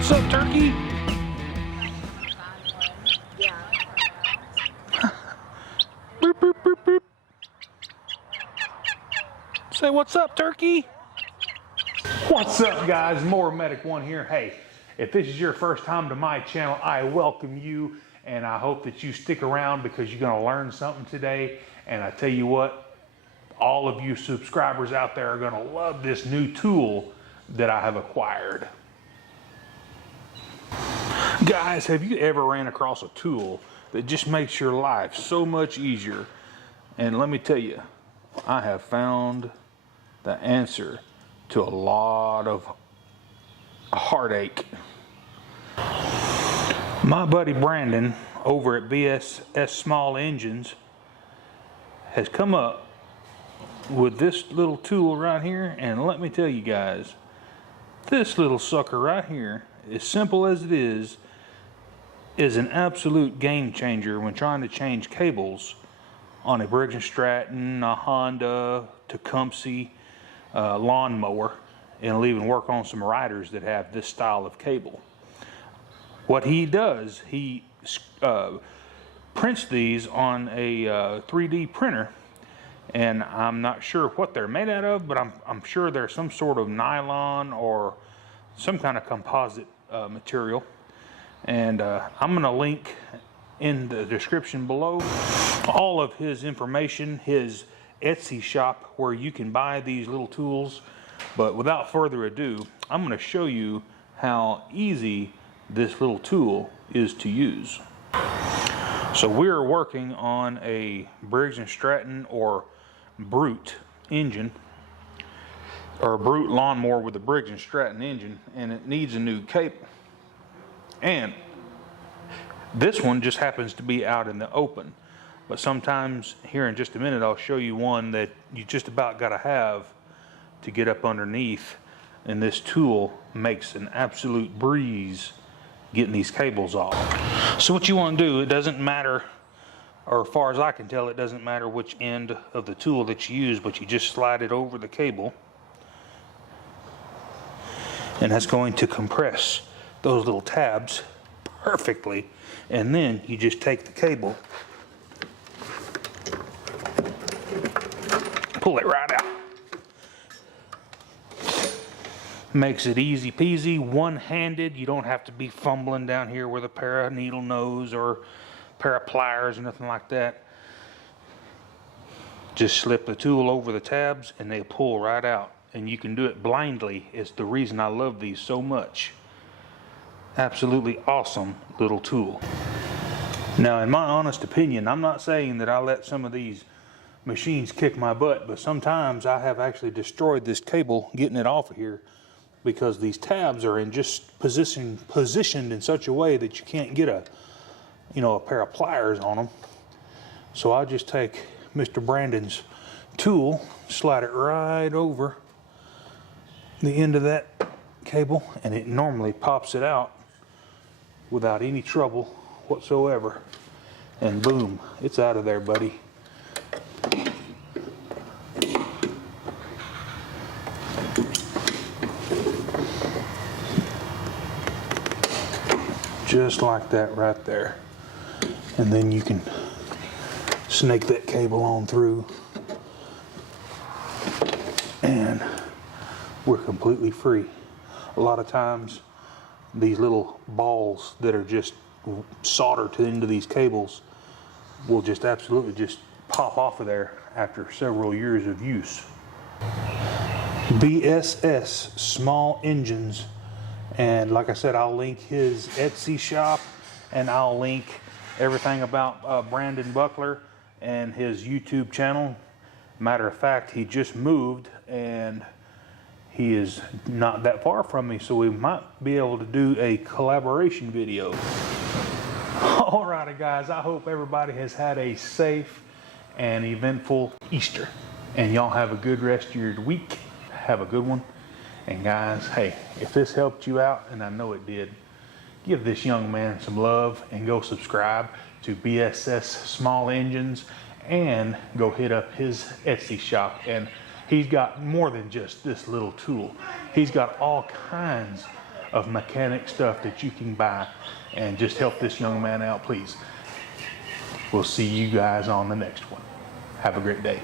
What's up, turkey? Boop, boop, boop, boop. Say what's up, turkey? What's up, guys? More Medic One here. Hey, if this is your first time to my channel, I welcome you, and I hope that you stick around because you're gonna learn something today. And I tell you what, all of you subscribers out there are gonna love this new tool that I have acquired. Guys, have you ever ran across a tool that just makes your life so much easier? And let me tell you, I have found the answer to a lot of heartache. My buddy Brandon over at BSS Small Engines has come up with this little tool right here, and let me tell you guys, this little sucker right here, as simple as it is an absolute game changer when trying to change cables on a Briggs & Stratton, a Honda, Tecumseh lawnmower, and it'll even work on some riders that have this style of cable. What he does, he prints these on a 3D printer, and I'm not sure what they're made out of, but I'm sure they're some sort of nylon or some kind of composite material. And I'm going to link in the description below all of his information, his Etsy shop where you can buy these little tools. But without further ado, I'm going to show you how easy this little tool is to use. So we're working on a Briggs & Stratton or Brute engine, or a Brute lawnmower with a Briggs & Stratton engine, and it needs a new cable. And this one just happens to be out in the open. But sometimes, here in just a minute, I'll show you one that you just about got to have to get up underneath. And this tool makes an absolute breeze getting these cables off. So what you want to do, it doesn't matter, or as far as I can tell, it doesn't matter which end of the tool that you use, but you just slide it over the cable. And that's going to compress those little tabs perfectly, and then you just take the cable, pull it right out. Makes it easy peasy, one-handed. You don't have to be fumbling down here with a pair of needle nose or a pair of pliers or nothing like that. Just slip the tool over the tabs and they pull right out, and you can do it blindly. It's the reason I love these so much. Absolutely awesome little tool. Now, in my honest opinion, I'm not saying that I let some of these machines kick my butt, but sometimes I have actually destroyed this cable getting it off of here because these tabs are in just positioned in such a way that you can't get a pair of pliers on them. So I just take Mr. Brandon's tool, slide it right over the end of that cable, and it normally pops it out without any trouble whatsoever, and boom, it's out of there, buddy. Just like that right there. And then you can snake that cable on through, and we're completely free. A lot of times these little balls that are just soldered to the end of these cables will just absolutely just pop off of there after several years of use. BSS Small Engines, and like I said, I'll link his Etsy shop, and I'll link everything about Brandon Buckler and his YouTube channel. Matter of fact, he just moved and he is not that far from me, so we might be able to do a collaboration video. Alrighty guys, I hope everybody has had a safe and eventful Easter, and y'all have a good rest of your week. Have a good one. And guys, hey, if this helped you out, and I know it did, give this young man some love and go subscribe to BSS Small Engines, and go hit up his Etsy shop. And he's got more than just this little tool. He's got all kinds of mechanic stuff that you can buy and just help this young man out, please. We'll see you guys on the next one. Have a great day.